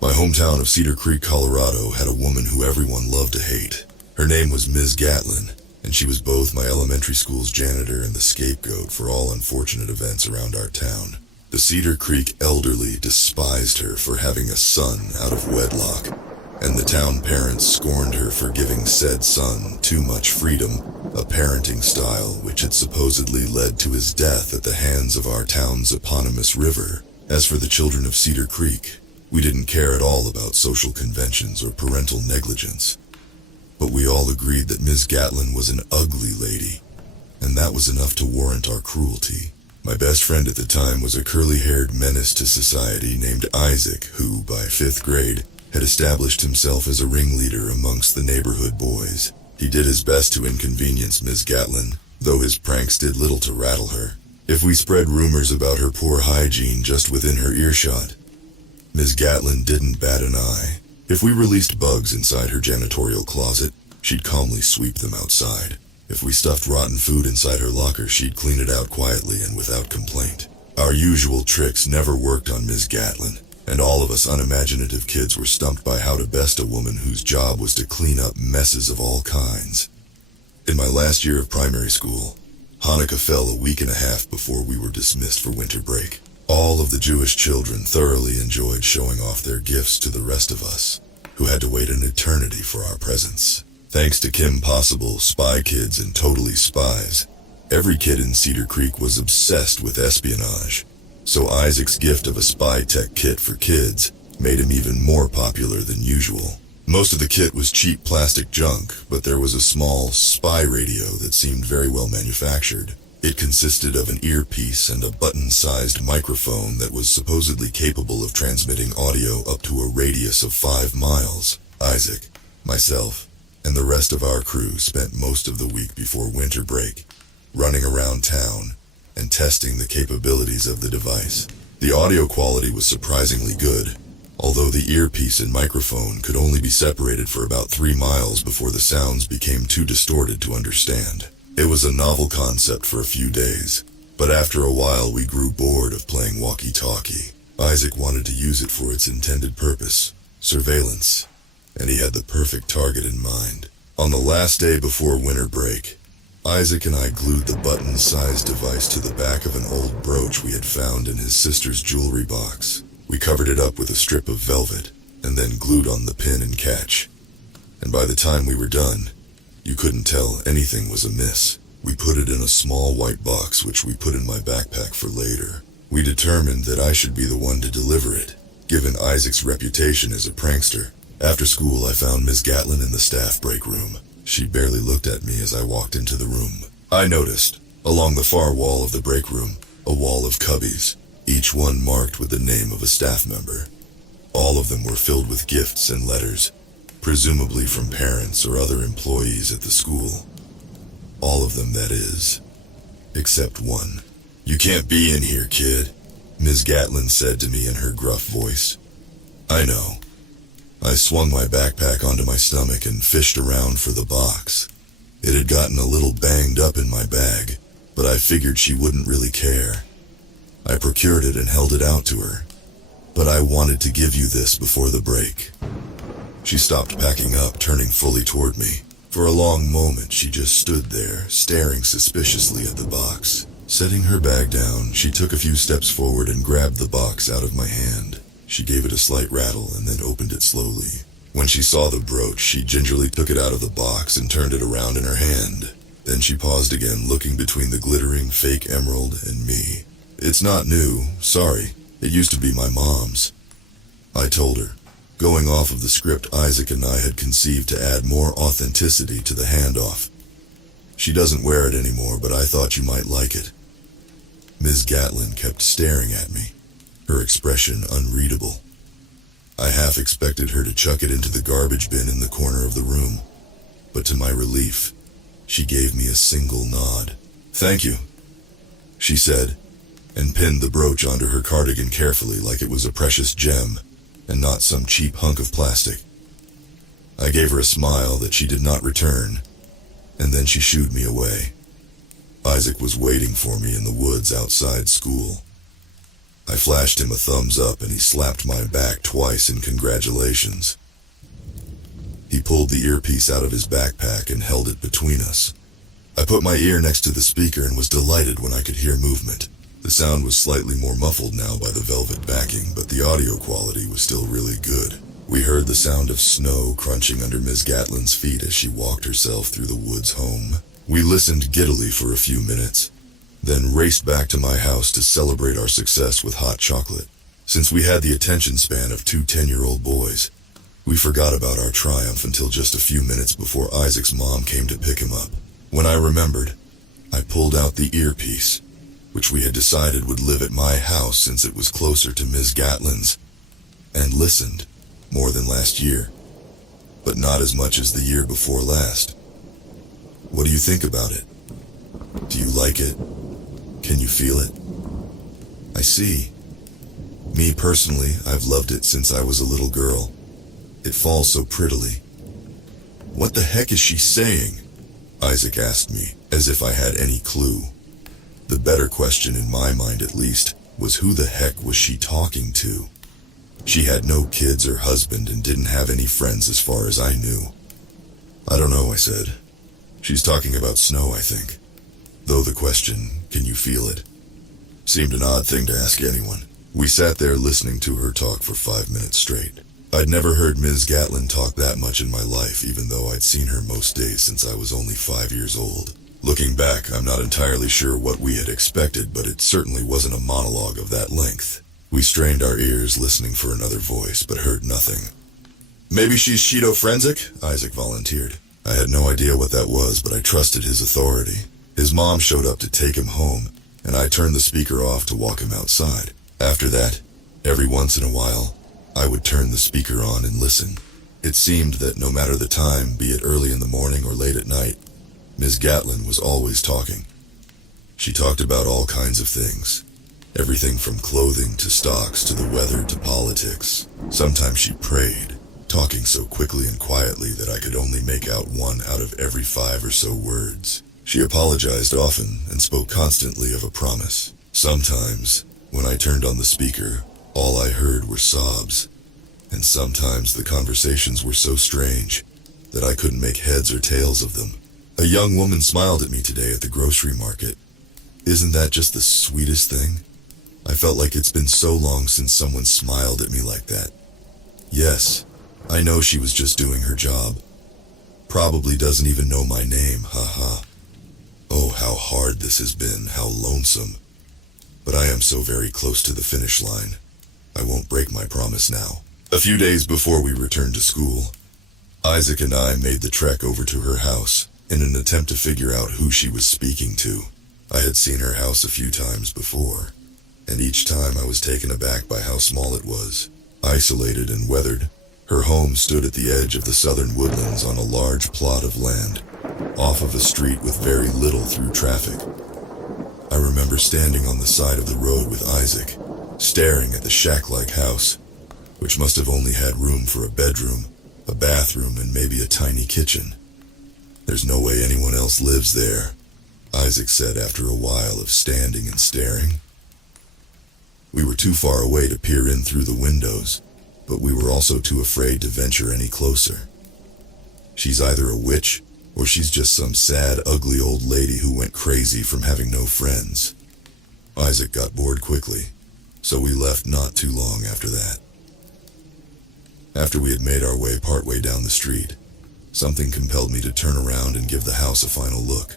My hometown of Cedar Creek, Colorado had a woman who everyone loved to hate. Her name was Ms. Gatlin, and she was both my elementary school's janitor and the scapegoat for all unfortunate events around our town. The Cedar Creek elderly despised her for having a son out of wedlock, and the town parents scorned her for giving said son too much freedom, a parenting style which had supposedly led to his death at the hands of our town's eponymous river. As for the children of Cedar Creek, we didn't care at all about social conventions or parental negligence. But we all agreed that Ms. Gatlin was an ugly lady, and that was enough to warrant our cruelty. My best friend at the time was a curly-haired menace to society named Isaac, who, by 5th grade, had established himself as a ringleader amongst the neighborhood boys. He did his best to inconvenience Ms. Gatlin, though his pranks did little to rattle her. If we spread rumors about her poor hygiene just within her earshot, Ms. Gatlin didn't bat an eye. If we released bugs inside her janitorial closet, she'd calmly sweep them outside. If we stuffed rotten food inside her locker, she'd clean it out quietly and without complaint. Our usual tricks never worked on Ms. Gatlin, and all of us unimaginative kids were stumped by how to best a woman whose job was to clean up messes of all kinds. In my last year of primary school, Hanukkah fell a week and a half before we were dismissed for winter break. All of the Jewish children thoroughly enjoyed showing off their gifts to the rest of us, who had to wait an eternity for our presents. Thanks to Kim Possible, Spy Kids, and Totally Spies, every kid in Cedar Creek was obsessed with espionage. So Isaac's gift of a spy tech kit for kids made him even more popular than usual. Most of the kit was cheap plastic junk, but there was a small spy radio that seemed very well manufactured. It consisted of an earpiece and a button-sized microphone that was supposedly capable of transmitting audio up to a radius of 5 miles. Isaac, myself, and the rest of our crew spent most of the week before winter break running around town and testing the capabilities of the device. The audio quality was surprisingly good, although the earpiece and microphone could only be separated for about 3 miles before the sounds became too distorted to understand. It was a novel concept for a few days, but after a while we grew bored of playing walkie-talkie. Isaac wanted to use it for its intended purpose, surveillance, and he had the perfect target in mind. On the last day before winter break, Isaac and I glued the button-sized device to the back of an old brooch we had found in his sister's jewelry box. We covered it up with a strip of velvet, and then glued on the pin and catch. And by the time we were done, you couldn't tell anything was amiss. We put it in a small white box which we put in my backpack for later. We determined that I should be the one to deliver it, given Isaac's reputation as a prankster. After school, I found Ms. Gatlin in the staff break room. She barely looked at me as I walked into the room. I noticed, along the far wall of the break room, a wall of cubbies, each one marked with the name of a staff member. All of them were filled with gifts and letters, presumably from parents or other employees at the school. All of them, that is, except one. "You can't be in here, kid," Ms. Gatlin said to me in her gruff voice. I know. I swung my backpack onto my stomach and fished around for the box. It had gotten a little banged up in my bag, but I figured she wouldn't really care. I procured it and held it out to her. "But I wanted to give you this before the break." She stopped packing up, turning fully toward me. For a long moment, she just stood there, staring suspiciously at the box. Setting her bag down, she took a few steps forward and grabbed the box out of my hand. She gave it a slight rattle and then opened it slowly. When she saw the brooch, she gingerly took it out of the box and turned it around in her hand. Then she paused again, looking between the glittering fake emerald and me. "It's not new, sorry. It used to be my mom's," I told her, going off of the script Isaac and I had conceived to add more authenticity to the handoff. "She doesn't wear it anymore, but I thought you might like it." Ms. Gatlin kept staring at me, her expression unreadable. I half expected her to chuck it into the garbage bin in the corner of the room, but to my relief, she gave me a single nod. "Thank you," she said, and pinned the brooch onto her cardigan carefully like it was a precious gem, and not some cheap hunk of plastic. I gave her a smile that she did not return, and then she shooed me away. Isaac was waiting for me in the woods outside school. I flashed him a thumbs up and he slapped my back twice in congratulations. He pulled the earpiece out of his backpack and held it between us. I put my ear next to the speaker and was delighted when I could hear movement. The sound was slightly more muffled now by the velvet backing, but the audio quality was still really good. We heard the sound of snow crunching under Ms. Gatlin's feet as she walked herself through the woods home. We listened giddily for a few minutes, then raced back to my house to celebrate our success with hot chocolate. Since we had the attention span of two 10-year-old boys, we forgot about our triumph until just a few minutes before Isaac's mom came to pick him up. When I remembered, I pulled out the earpiece, which we had decided would live at my house since it was closer to Ms. Gatlin's, and listened more than last year, but not as much as the year before last. What do you think about it? Do you like it? Can you feel it? I see. Me personally, I've loved it since I was a little girl. It falls so prettily. What the heck is she saying? Isaac asked me, as if I had any clue. The better question, in my mind at least, was who the heck was she talking to? She had no kids or husband and didn't have any friends as far as I knew. I don't know, I said. She's talking about snow, I think. Though the question, can you feel it, seemed an odd thing to ask anyone. We sat there listening to her talk for 5 minutes straight. I'd never heard Ms. Gatlin talk that much in my life, even though I'd seen her most days since I was only 5 years old. Looking back, I'm not entirely sure what we had expected, but it certainly wasn't a monologue of that length. We strained our ears listening for another voice, but heard nothing. Maybe she's Cheeto-frenzic, Isaac volunteered. I had no idea what that was, but I trusted his authority. His mom showed up to take him home, and I turned the speaker off to walk him outside. After that, every once in a while, I would turn the speaker on and listen. It seemed that no matter the time, be it early in the morning or late at night, Ms. Gatlin was always talking. She talked about all kinds of things. Everything from clothing to stocks to the weather to politics. Sometimes she prayed, talking so quickly and quietly that I could only make out one out of every 5 or so words. She apologized often and spoke constantly of a promise. Sometimes, when I turned on the speaker, all I heard were sobs, and sometimes the conversations were so strange that I couldn't make heads or tails of them. A young woman smiled at me today at the grocery market. Isn't that just the sweetest thing? I felt like it's been so long since someone smiled at me like that. Yes, I know she was just doing her job. Probably doesn't even know my name, haha. Oh, how hard this has been, how lonesome. But I am so very close to the finish line. I won't break my promise now. A few days before we returned to school, Isaac and I made the trek over to her house in an attempt to figure out who she was speaking to. I had seen her house a few times before, and each time I was taken aback by how small it was. Isolated and weathered, her home stood at the edge of the southern woodlands on a large plot of land, off of a street with very little through traffic. I remember standing on the side of the road with Isaac, staring at the shack-like house, which must have only had room for a bedroom, a bathroom, and maybe a tiny kitchen. There's no way anyone else lives there, Isaac said after a while of standing and staring. We were too far away to peer in through the windows, but we were also too afraid to venture any closer. She's either a witch, or she's just some sad, ugly old lady who went crazy from having no friends. Isaac got bored quickly, so we left not too long after that. After we had made our way partway down the street, something compelled me to turn around and give the house a final look.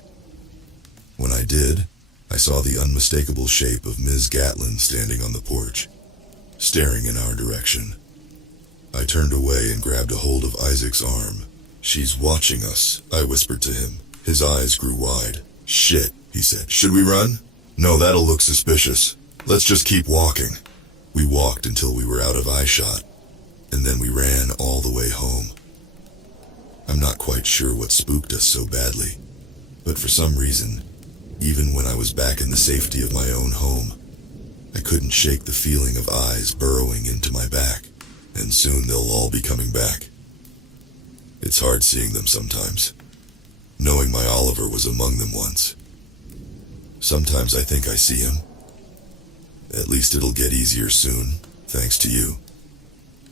When I did, I saw the unmistakable shape of Ms. Gatlin standing on the porch, staring in our direction. I turned away and grabbed a hold of Isaac's arm. She's watching us, I whispered to him. His eyes grew wide. Shit, he said. Should we run? No, that'll look suspicious. Let's just keep walking. We walked until we were out of eyeshot, and then we ran all the way home. I'm not quite sure what spooked us so badly, but for some reason, even when I was back in the safety of my own home, I couldn't shake the feeling of eyes burrowing into my back, and soon they'll all be coming back. It's hard seeing them sometimes, knowing my Oliver was among them once. Sometimes I think I see him, At least it'll get easier soon, thanks to you.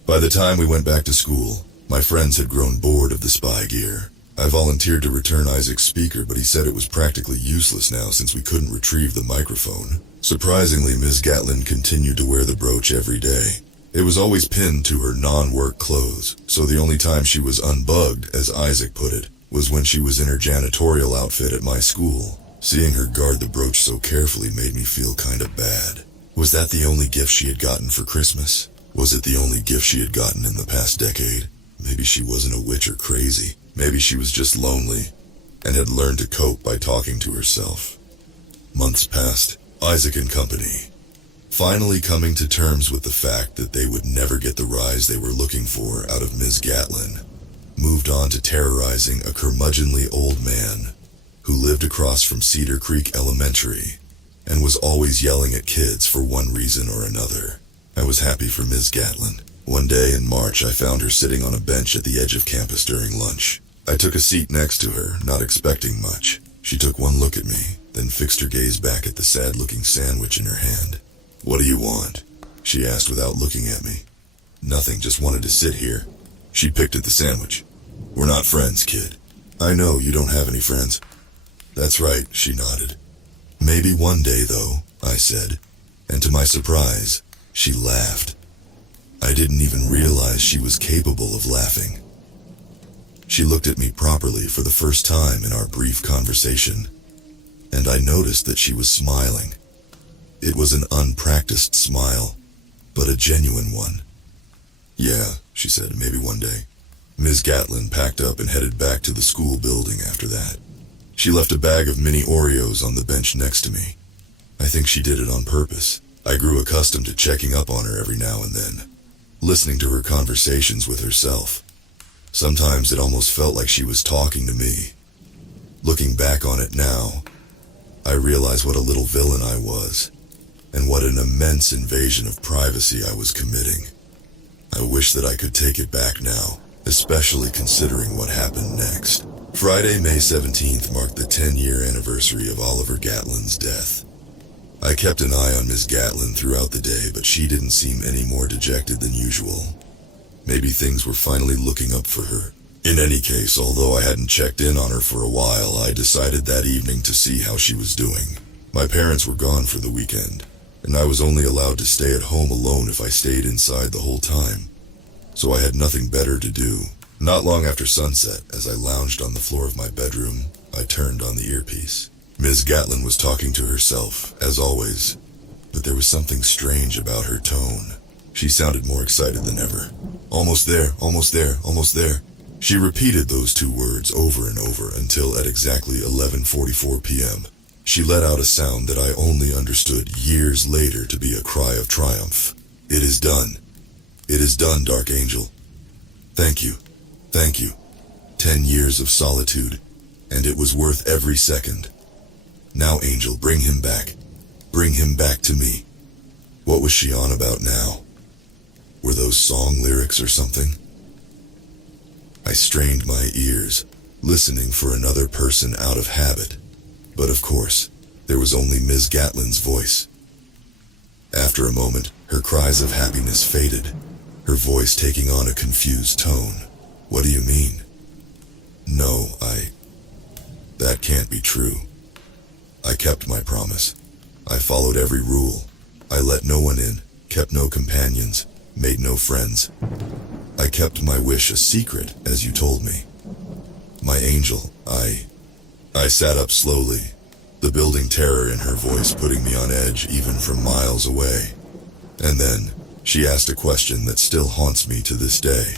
By the time we went back to school, my friends had grown bored of the spy gear. I volunteered to return Isaac's speaker, but he said it was practically useless now since we couldn't retrieve the microphone. Surprisingly, Ms. Gatlin continued to wear the brooch every day. It was always pinned to her non-work clothes, so the only time she was unbugged, as Isaac put it, was when she was in her janitorial outfit at my school. Seeing her guard the brooch so carefully made me feel kind of bad. Was that the only gift she had gotten for Christmas? Was it the only gift she had gotten in the past decade? Maybe she wasn't a witch or crazy. Maybe she was just lonely and had learned to cope by talking to herself. Months passed, Isaac and company, finally coming to terms with the fact that they would never get the rise they were looking for out of Ms. Gatlin, moved on to terrorizing a curmudgeonly old man who lived across from Cedar Creek Elementary and was always yelling at kids for one reason or another. I was happy for Ms. Gatlin. One day in March, I found her sitting on a bench at the edge of campus during lunch. I took a seat next to her, not expecting much. She took one look at me, then fixed her gaze back at the sad-looking sandwich in her hand. "What do you want?" she asked without looking at me. "Nothing, just wanted to sit here." She picked at the sandwich. "We're not friends, kid." "I know, you don't have any friends." "That's right," she nodded. "Maybe one day, though," I said, and to my surprise, she laughed. I didn't even realize she was capable of laughing. She looked at me properly for the first time in our brief conversation, and I noticed that she was smiling. It was an unpracticed smile, but a genuine one. "Yeah," she said, "maybe one day." Ms. Gatlin packed up and headed back to the school building after that. She left a bag of mini Oreos on the bench next to me. I think she did it on purpose. I grew accustomed to checking up on her every now and then, listening to her conversations with herself. Sometimes it almost felt like she was talking to me. Looking back on it now, I realize what a little villain I was, and what an immense invasion of privacy I was committing. I wish that I could take it back now, especially considering what happened next. Friday, May 17th marked the 10-year anniversary of Oliver Gatlin's death. I kept an eye on Ms. Gatlin throughout the day, but she didn't seem any more dejected than usual. Maybe things were finally looking up for her. In any case, although I hadn't checked in on her for a while, I decided that evening to see how she was doing. My parents were gone for the weekend, and I was only allowed to stay at home alone if I stayed inside the whole time. So I had nothing better to do. Not long after sunset, as I lounged on the floor of my bedroom, I turned on the earpiece. Ms. Gatlin was talking to herself, as always, but there was something strange about her tone. She sounded more excited than ever. "Almost there, almost there, almost there." She repeated those two words over and over until at exactly 11:44 p.m. she let out a sound that I only understood years later to be a cry of triumph. "It is done. It is done, Dark Angel. Thank you. Thank you. 10 years of solitude, and it was worth every second. Now, Angel, bring him back. Bring him back to me." What was she on about now? Were those song lyrics or something? I strained my ears, listening for another person out of habit. But of course, there was only Ms. Gatlin's voice. After a moment, her cries of happiness faded, her voice taking on a confused tone. "What do you mean?" "No, that can't be true. I kept my promise. I followed every rule. I let no one in, kept no companions, made no friends. I kept my wish a secret, as you told me. My angel, I sat up slowly, the building terror in her voice putting me on edge even from miles away. And then, she asked a question that still haunts me to this day.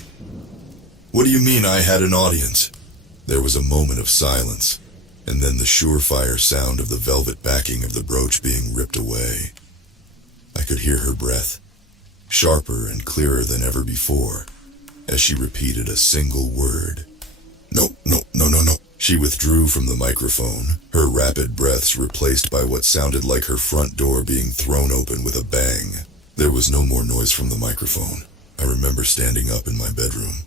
"What do you mean I had an audience?" There was a moment of silence, and then the surefire sound of the velvet backing of the brooch being ripped away. I could hear her breath, sharper and clearer than ever before, as she repeated a single word. "No, no, no, no, no." She withdrew from the microphone, her rapid breaths replaced by what sounded like her front door being thrown open with a bang. There was no more noise from the microphone. I remember standing up in my bedroom,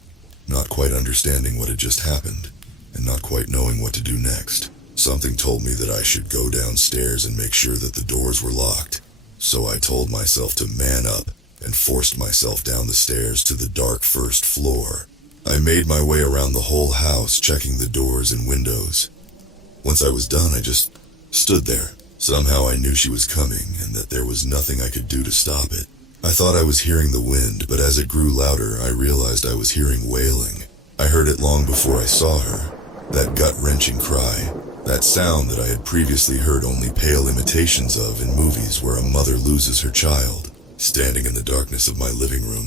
not quite understanding what had just happened, and not quite knowing what to do next. Something told me that I should go downstairs and make sure that the doors were locked. so I told myself to man up and forced myself down the stairs to the dark first floor. I made my way around the whole house, checking the doors and windows. Once I was done, I just stood there. Somehow I knew she was coming and that there was nothing I could do to stop it. I thought I was hearing the wind, but as it grew louder, I realized I was hearing wailing. I heard it long before I saw her. That gut-wrenching cry. That sound that I had previously heard only pale imitations of in movies where a mother loses her child. Standing in the darkness of my living room,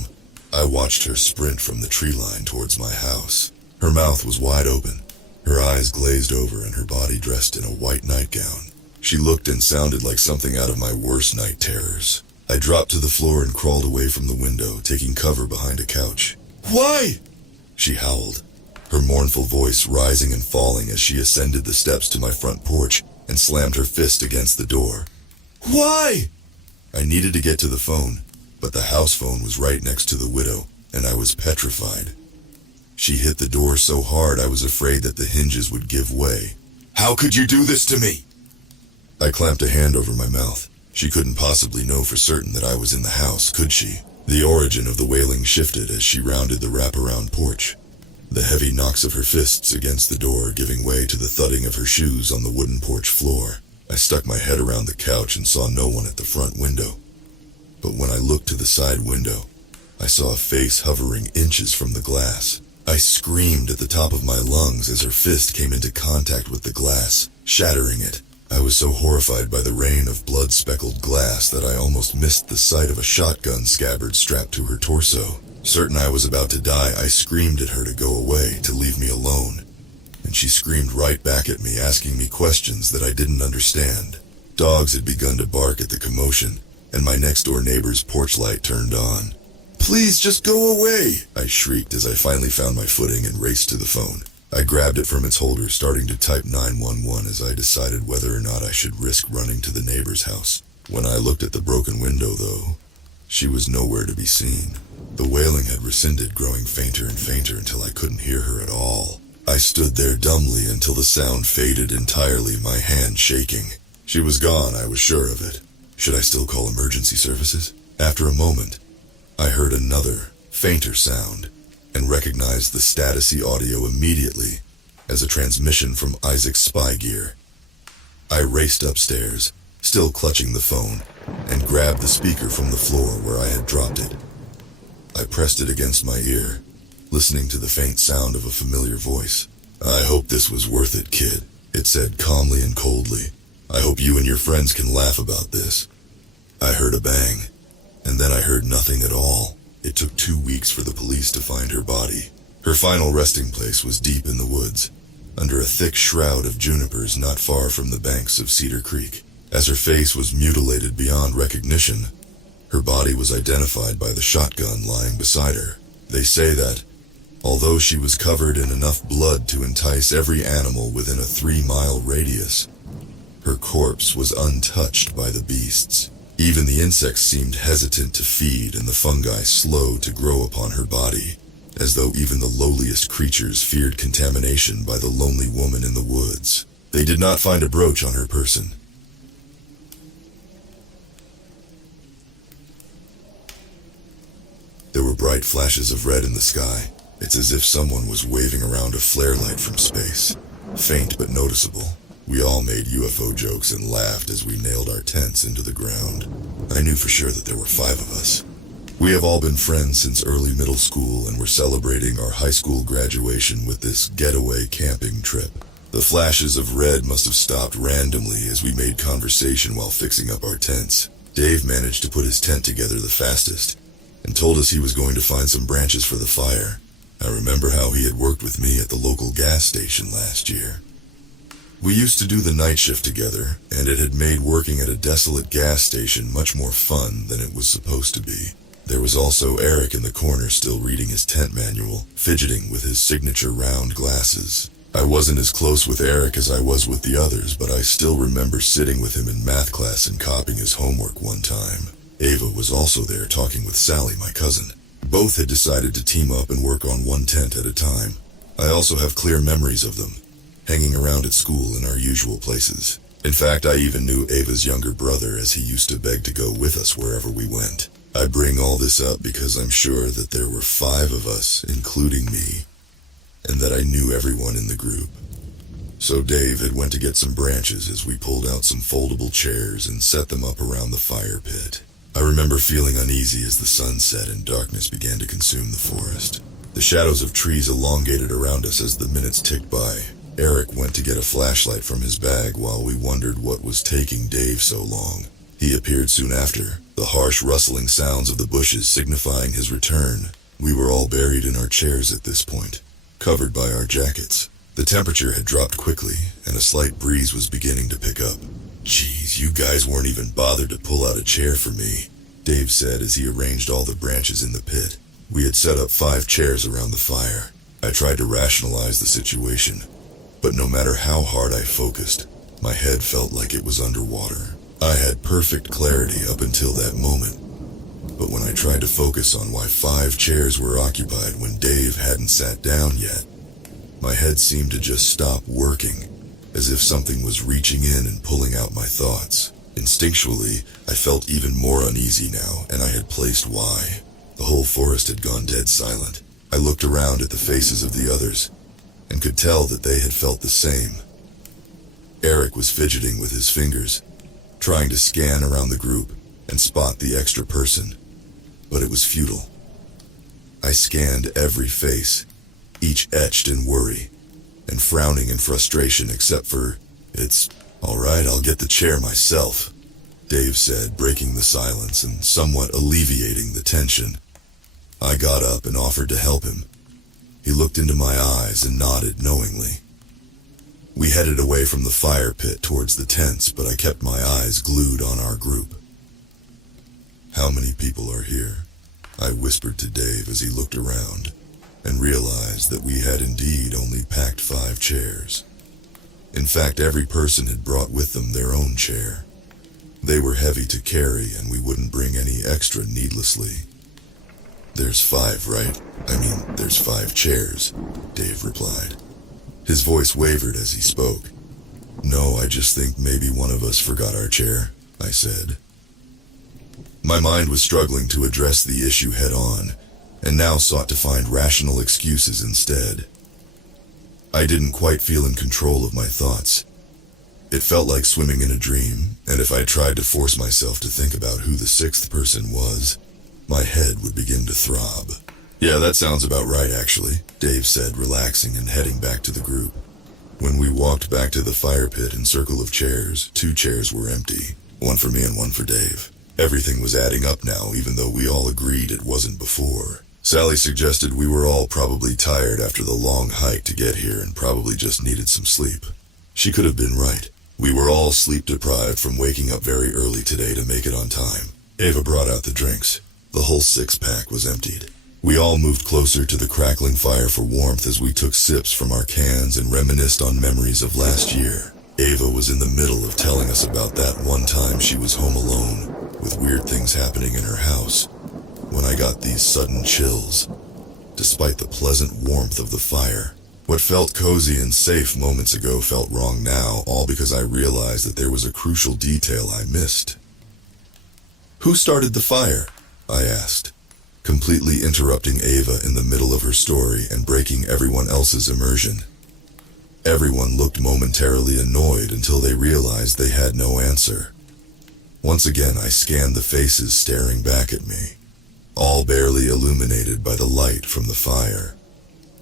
I watched her sprint from the tree line towards my house. Her mouth was wide open, her eyes glazed over, and her body dressed in a white nightgown. She looked and sounded like something out of my worst night terrors. I dropped to the floor and crawled away from the window, taking cover behind a couch. "Why?" she howled, her mournful voice rising and falling as she ascended the steps to my front porch and slammed her fist against the door. "Why?" I needed to get to the phone, but the house phone was right next to the widow, and I was petrified. She hit the door so hard I was afraid that the hinges would give way. "How could you do this to me?" I clamped a hand over my mouth. She couldn't possibly know for certain that I was in the house, could she? The origin of the wailing shifted as she rounded the wraparound porch, the heavy knocks of her fists against the door giving way to the thudding of her shoes on the wooden porch floor. I stuck my head around the couch and saw no one at the front window. But when I looked to the side window, I saw a face hovering inches from the glass. I screamed at the top of my lungs as her fist came into contact with the glass, shattering it. I was so horrified by the rain of blood-speckled glass that I almost missed the sight of a shotgun scabbard strapped to her torso. Certain I was about to die, I screamed at her to go away, to leave me alone. And she screamed right back at me, asking me questions that I didn't understand. Dogs had begun to bark at the commotion, and my next-door neighbor's porch light turned on. "Please, just go away!" I shrieked as I finally found my footing and raced to the phone. I grabbed it from its holder, starting to type 911 as I decided whether or not I should risk running to the neighbor's house. When I looked at the broken window, though, she was nowhere to be seen. The wailing had receded, growing fainter and fainter until I couldn't hear her at all. I stood there dumbly until the sound faded entirely, my hand shaking. She was gone, I was sure of it. Should I still call emergency services? After a moment, I heard another, fainter sound, and recognized the statusy audio immediately as a transmission from Isaac's spy gear. I raced upstairs, still clutching the phone, and grabbed the speaker from the floor where I had dropped it. I pressed it against my ear, listening to the faint sound of a familiar voice. "I hope this was worth it, kid," it said calmly and coldly. "I hope you and your friends can laugh about this." I heard a bang, and then I heard nothing at all. It took 2 weeks for the police to find her body. Her final resting place was deep in the woods, under a thick shroud of junipers not far from the banks of Cedar Creek. As her face was mutilated beyond recognition, her body was identified by the shotgun lying beside her. They say that, although she was covered in enough blood to entice every animal within a 3-mile radius, her corpse was untouched by the beasts. Even the insects seemed hesitant to feed and the fungi slow to grow upon her body, as though even the lowliest creatures feared contamination by the lonely woman in the woods. They did not find a brooch on her person. There were bright flashes of red in the sky. It's as if someone was waving around a flare light from space. Faint but noticeable. We all made UFO jokes and laughed as we nailed our tents into the ground. I knew for sure that there were 5 of us. We have all been friends since early middle school and were celebrating our high school graduation with this getaway camping trip. The flashes of red must have stopped randomly as we made conversation while fixing up our tents. Dave managed to put his tent together the fastest and told us he was going to find some branches for the fire. I remember how he had worked with me at the local gas station last year. We used to do the night shift together, and it had made working at a desolate gas station much more fun than it was supposed to be. There was also Eric in the corner still reading his tent manual, fidgeting with his signature round glasses. I wasn't as close with Eric as I was with the others, but I still remember sitting with him in math class and copying his homework one time. Ava was also there talking with Sally, my cousin. Both had decided to team up and work on one tent at a time. I also have clear memories of them, hanging around at school in our usual places. In fact, I even knew Ava's younger brother, as he used to beg to go with us wherever we went. I bring all this up because I'm sure that there were 5 of us, including me, and that I knew everyone in the group. So Dave had went to get some branches as we pulled out some foldable chairs and set them up around the fire pit. I remember feeling uneasy as the sun set and darkness began to consume the forest. The shadows of trees elongated around us as the minutes ticked by. Eric went to get a flashlight from his bag while we wondered what was taking Dave so long. He appeared soon after, the harsh rustling sounds of the bushes signifying his return. We were all buried in our chairs at this point, covered by our jackets. The temperature had dropped quickly, and a slight breeze was beginning to pick up. "Geez, you guys weren't even bothered to pull out a chair for me," Dave said as he arranged all the branches in the pit. We had set up 5 chairs around the fire. I tried to rationalize the situation, but no matter how hard I focused, my head felt like it was underwater. I had perfect clarity up until that moment, but when I tried to focus on why 5 chairs were occupied when Dave hadn't sat down yet, my head seemed to just stop working, as if something was reaching in and pulling out my thoughts. Instinctually, I felt even more uneasy now, and I had placed why. The whole forest had gone dead silent. I looked around at the faces of the others, and could tell that they had felt the same. Eric was fidgeting with his fingers, trying to scan around the group and spot the extra person, but it was futile. I scanned every face, each etched in worry and frowning in frustration except for, "It's all right, I'll get the chair myself," Dave said, breaking the silence and somewhat alleviating the tension. I got up and offered to help him. He looked into my eyes and nodded knowingly. We headed away from the fire pit towards the tents, but I kept my eyes glued on our group. "How many people are here?" I whispered to Dave as he looked around, and realized that we had indeed only packed 5 chairs. In fact, every person had brought with them their own chair. They were heavy to carry, and we wouldn't bring any extra needlessly. "There's 5, right? I mean, there's 5 chairs," Dave replied. His voice wavered as he spoke. "No, I just think maybe one of us forgot our chair," I said. My mind was struggling to address the issue head on, and now sought to find rational excuses instead. I didn't quite feel in control of my thoughts. It felt like swimming in a dream, and if I tried to force myself to think about who the 6th person was, my head would begin to throb. "Yeah, that sounds about right, actually," Dave said, relaxing and heading back to the group. When we walked back to the fire pit and circle of chairs, 2 chairs were empty, one for me and one for Dave. Everything was adding up now, even though we all agreed it wasn't before. Sally suggested we were all probably tired after the long hike to get here and probably just needed some sleep. She could have been right. We were all sleep-deprived from waking up very early today to make it on time. Ava brought out the drinks. The whole 6-pack was emptied. We all moved closer to the crackling fire for warmth as we took sips from our cans and reminisced on memories of last year. Ava was in the middle of telling us about that one time she was home alone, with weird things happening in her house, when I got these sudden chills. Despite the pleasant warmth of the fire, what felt cozy and safe moments ago felt wrong now, all because I realized that there was a crucial detail I missed. "Who started the fire?" I asked, completely interrupting Ava in the middle of her story and breaking everyone else's immersion. Everyone looked momentarily annoyed until they realized they had no answer. Once again, I scanned the faces staring back at me, all barely illuminated by the light from the fire,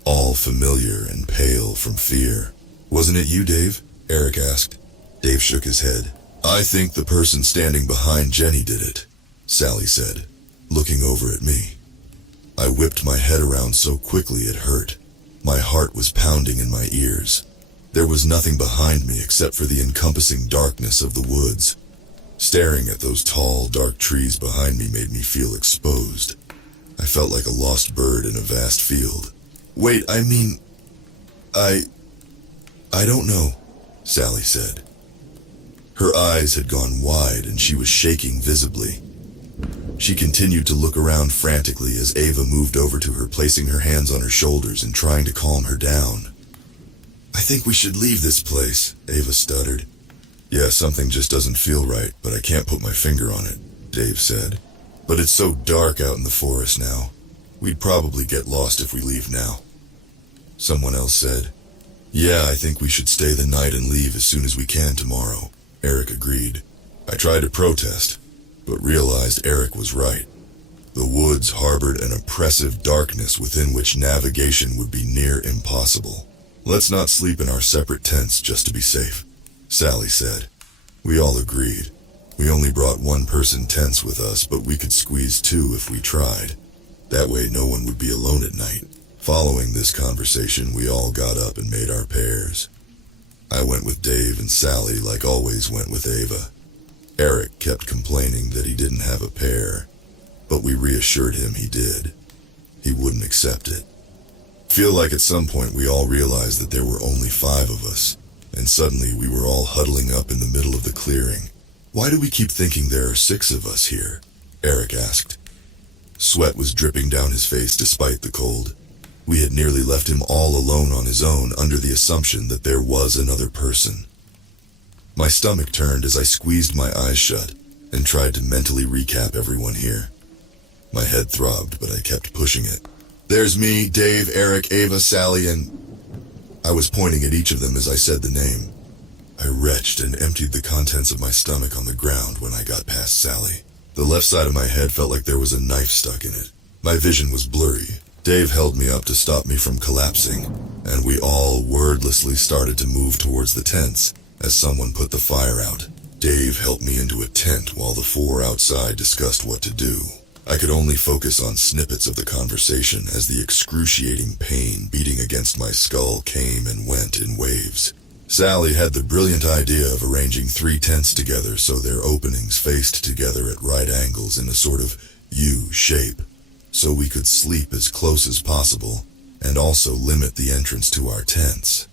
all familiar and pale from fear. "Wasn't it you, Dave?" Eric asked. Dave shook his head. "I think the person standing behind Jenny did it," Sally said, looking over at me. I whipped my head around so quickly it hurt. My heart was pounding in my ears. There was nothing behind me except for the encompassing darkness of the woods. Staring at those tall, dark trees behind me made me feel exposed. I felt like a lost bird in a vast field. "Wait, I mean, I don't know," Sally said. Her eyes had gone wide and she was shaking visibly. She continued to look around frantically as Ava moved over to her, placing her hands on her shoulders and trying to calm her down. "I think we should leave this place," Ava stuttered. Yeah, something just doesn't feel right, but I can't put my finger on it, Dave said. But it's so dark out in the forest now. We'd probably get lost if we leave now. Someone else said, Yeah, I think we should stay the night and leave as soon as we can tomorrow. Eric agreed. I tried to protest, but realized Eric was right. The woods harbored an oppressive darkness within which navigation would be near impossible. Let's not sleep in our separate tents just to be safe, Sally said. We all agreed. We only brought one-person tents with us, but we could squeeze two if we tried. That way no one would be alone at night. Following this conversation, we all got up and made our pairs. I went with Dave and Sally, like always went with Ava. Eric kept complaining that he didn't have a pair, but we reassured him he did. He wouldn't accept it. Feel like at some point we all realized that there were only 5 of us, and suddenly we were all huddling up in the middle of the clearing. Why do we keep thinking there are 6 of us here? Eric asked. Sweat was dripping down his face despite the cold. We had nearly left him all alone on his own under the assumption that there was another person. My stomach turned as I squeezed my eyes shut and tried to mentally recap everyone here. My head throbbed, but I kept pushing it. There's me, Dave, Eric, Ava, Sally, and... I was pointing at each of them as I said the name. I retched and emptied the contents of my stomach on the ground when I got past Sally. The left side of my head felt like there was a knife stuck in it. My vision was blurry. Dave held me up to stop me from collapsing, and we all wordlessly started to move towards the tents as someone put the fire out. Dave helped me into a tent while the 4 outside discussed what to do. I could only focus on snippets of the conversation as the excruciating pain beating against my skull came and went in waves. Sally had the brilliant idea of arranging 3 tents together so their openings faced together at right angles in a sort of U shape, so we could sleep as close as possible and also limit the entrance to our tents.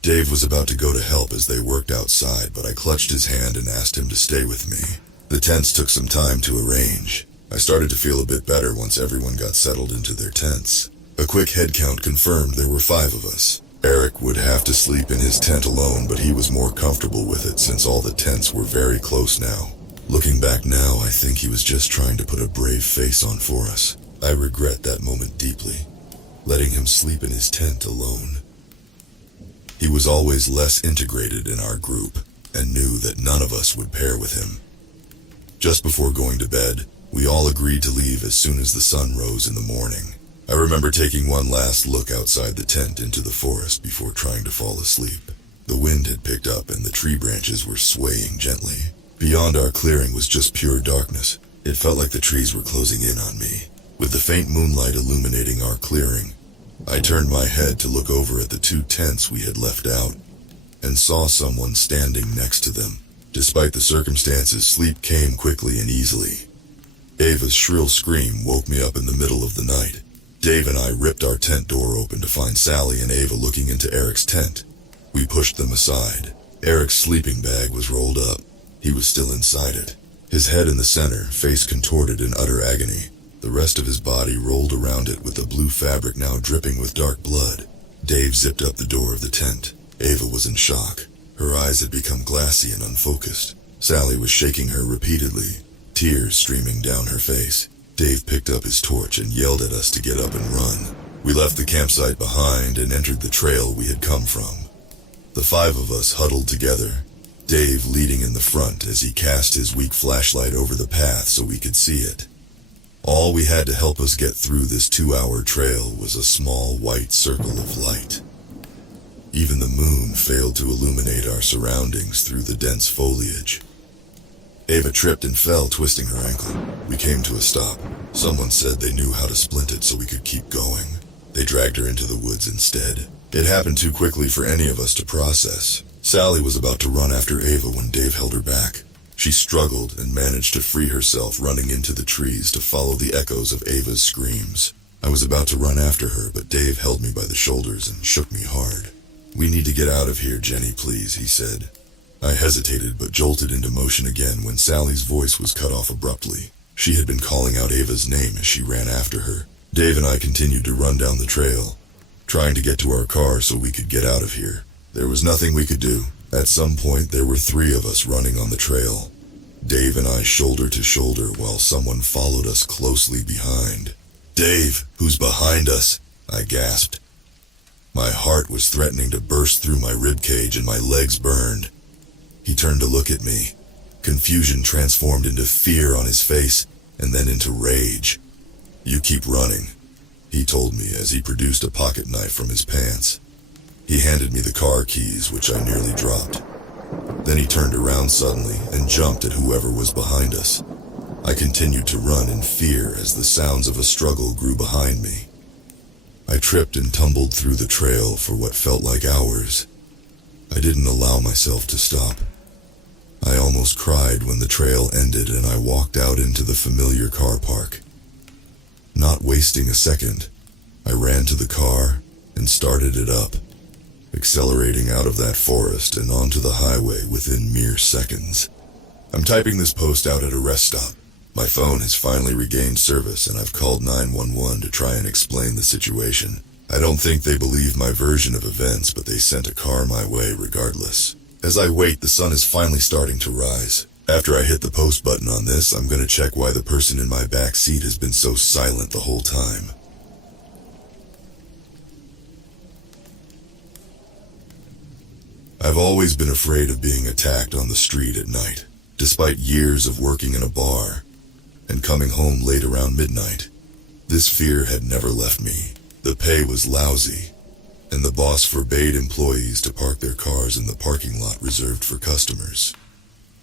Dave was about to go to help as they worked outside, but I clutched his hand and asked him to stay with me. The tents took some time to arrange. I started to feel a bit better once everyone got settled into their tents. A quick head count confirmed there were 5 of us. Eric would have to sleep in his tent alone, but he was more comfortable with it since all the tents were very close now. Looking back now, I think he was just trying to put a brave face on for us. I regret that moment deeply, letting him sleep in his tent alone. He was always less integrated in our group, and knew that none of us would pair with him. Just before going to bed, we all agreed to leave as soon as the sun rose in the morning. I remember taking one last look outside the tent into the forest before trying to fall asleep. The wind had picked up and the tree branches were swaying gently. Beyond our clearing was just pure darkness. It felt like the trees were closing in on me. With the faint moonlight illuminating our clearing, I turned my head to look over at the 2 tents we had left out, and saw someone standing next to them. Despite the circumstances, sleep came quickly and easily. Ava's shrill scream woke me up in the middle of the night. Dave and I ripped our tent door open to find Sally and Ava looking into Eric's tent. We pushed them aside. Eric's sleeping bag was rolled up. He was still inside it, his head in the center, face contorted in utter agony. The rest of his body rolled around it with the blue fabric now dripping with dark blood. Dave zipped up the door of the tent. Ava was in shock. Her eyes had become glassy and unfocused. Sally was shaking her repeatedly, tears streaming down her face. Dave picked up his torch and yelled at us to get up and run. We left the campsite behind and entered the trail we had come from. The 5 of us huddled together, Dave leading in the front as he cast his weak flashlight over the path so we could see it. All we had to help us get through this 2-hour trail was a small white circle of light. Even the moon failed to illuminate our surroundings through the dense foliage. Ava tripped and fell, twisting her ankle. We came to a stop. Someone said they knew how to splint it so we could keep going. They dragged her into the woods instead. It happened too quickly for any of us to process. Sally was about to run after Ava when Dave held her back. She struggled and managed to free herself, running into the trees to follow the echoes of Ava's screams. I was about to run after her, but Dave held me by the shoulders and shook me hard. "We need to get out of here, Jenny, please," he said. I hesitated but jolted into motion again when Sally's voice was cut off abruptly. She had been calling out Ava's name as she ran after her. Dave and I continued to run down the trail, trying to get to our car so we could get out of here. There was nothing we could do. At some point, there were 3 of us running on the trail. Dave and I shoulder to shoulder while someone followed us closely behind. "Dave, who's behind us?" I gasped. My heart was threatening to burst through my ribcage and my legs burned. He turned to look at me. Confusion transformed into fear on his face, and then into rage. "You keep running," he told me as he produced a pocket knife from his pants. He handed me the car keys, which I nearly dropped. Then he turned around suddenly and jumped at whoever was behind us. I continued to run in fear as the sounds of a struggle grew behind me. I tripped and tumbled through the trail for what felt like hours. I didn't allow myself to stop. I almost cried when the trail ended and I walked out into the familiar car park. Not wasting a second, I ran to the car and started it up, accelerating out of that forest and onto the highway within mere seconds. I'm typing this post out at a rest stop. My phone has finally regained service and I've called 911 to try and explain the situation. I don't think they believe my version of events, but they sent a car my way regardless. As I wait, the sun is finally starting to rise. After I hit the post button on this, I'm gonna check why the person in my back seat has been so silent the whole time. I've always been afraid of being attacked on the street at night, despite years of working in a bar and coming home late around midnight. This fear had never left me. The pay was lousy, and the boss forbade employees to park their cars in the parking lot reserved for customers.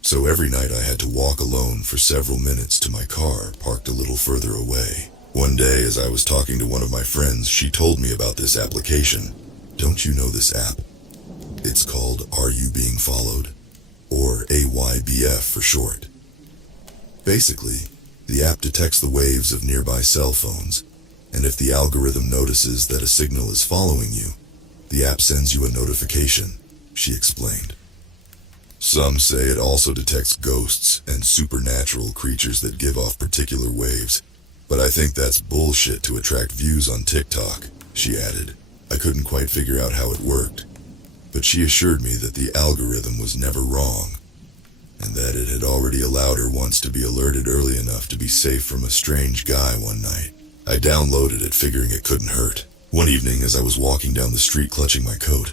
So every night I had to walk alone for several minutes to my car parked a little further away. One day, as I was talking to one of my friends, she told me about this application. "Don't you know this app? It's called Are You Being Followed?" Or AYBF for short. Basically, the app detects the waves of nearby cell phones, and if the algorithm notices that a signal is following you, the app sends you a notification, she explained. Some say it also detects ghosts and supernatural creatures that give off particular waves, but I think that's bullshit to attract views on TikTok, she added. I couldn't quite figure out how it worked, but she assured me that the algorithm was never wrong, and that it had already allowed her once to be alerted early enough to be safe from a strange guy one night. I downloaded it figuring it couldn't hurt. One evening, as I was walking down the street clutching my coat,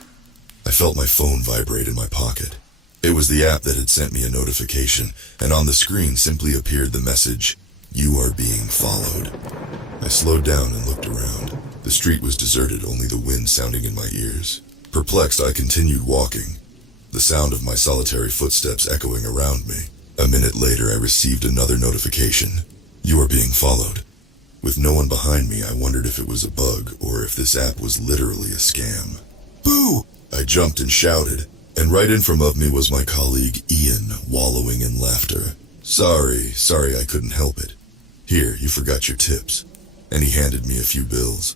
I felt my phone vibrate in my pocket. It was the app that had sent me a notification, and on the screen simply appeared the message, "You are being followed." I slowed down and looked around. The street was deserted, only the wind sounding in my ears. Perplexed, I continued walking, the sound of my solitary footsteps echoing around me. A minute later, I received another notification. "You are being followed." With no one behind me, I wondered if it was a bug or if this app was literally a scam. "Boo!" I jumped and shouted, and right in front of me was my colleague Ian, wallowing in laughter. Sorry, I couldn't help it. Here, you forgot your tips." And he handed me a few bills.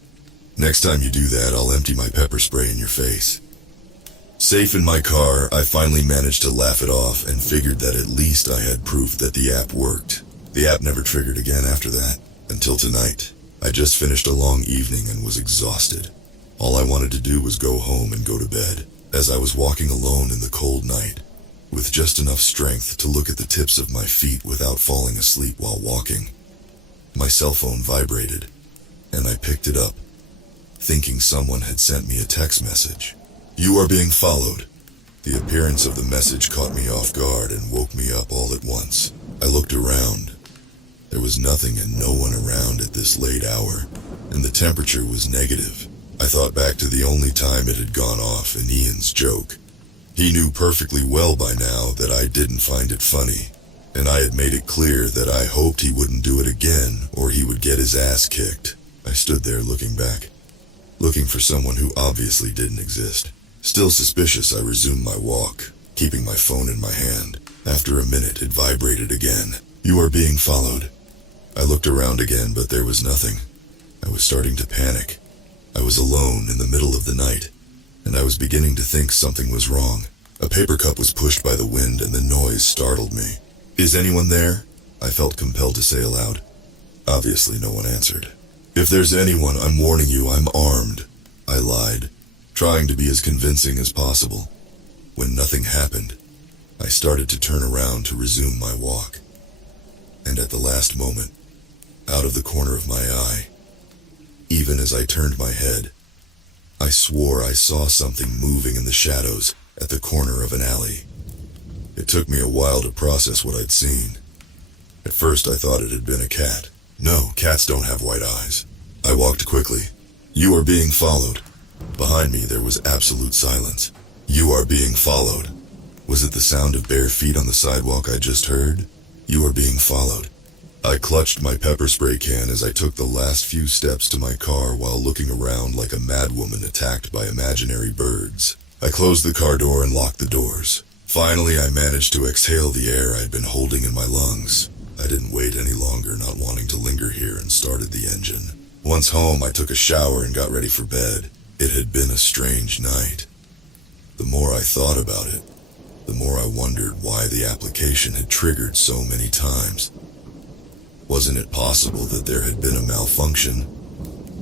"Next time you do that, I'll empty my pepper spray in your face." Safe in my car, I finally managed to laugh it off and figured that at least I had proof that the app worked. The app never triggered again after that, until tonight. I just finished a long evening and was exhausted. All I wanted to do was go home and go to bed. As I was walking alone in the cold night, with just enough strength to look at the tips of my feet without falling asleep while walking, my cell phone vibrated, and I picked it up, thinking someone had sent me a text message. "You are being followed." The appearance of the message caught me off guard and woke me up all at once. I looked around. There was nothing and no one around at this late hour, and the temperature was negative. I thought back to the only time it had gone off in Ian's joke. He knew perfectly well by now that I didn't find it funny, and I had made it clear that I hoped he wouldn't do it again or he would get his ass kicked. I stood there looking back, looking for someone who obviously didn't exist. Still suspicious, I resumed my walk, keeping my phone in my hand. After a minute, it vibrated again. "You are being followed." I looked around again, but there was nothing. I was starting to panic. I was alone in the middle of the night, and I was beginning to think something was wrong. A paper cup was pushed by the wind, and the noise startled me. "Is anyone there?" I felt compelled to say aloud. Obviously, no one answered. "If there's anyone, I'm warning you, I'm armed," I lied, trying to be as convincing as possible. When nothing happened, I started to turn around to resume my walk. And at the last moment, out of the corner of my eye, even as I turned my head, I swore I saw something moving in the shadows at the corner of an alley. It took me a while to process what I'd seen. At first I thought it had been a cat. No, cats don't have white eyes. I walked quickly. You are being followed. Behind me there was absolute silence. You are being followed. Was it the sound of bare feet on the sidewalk I just heard? You are being followed. I clutched my pepper spray can as I took the last few steps to my car while looking around like a madwoman attacked by imaginary birds. I closed the car door and locked the doors. Finally, I managed to exhale the air I'd been holding in my lungs. I didn't wait any longer, not wanting to linger here, and started the engine. Once home, I took a shower and got ready for bed. It had been a strange night. The more I thought about it, the more I wondered why the application had triggered so many times. Wasn't it possible that there had been a malfunction,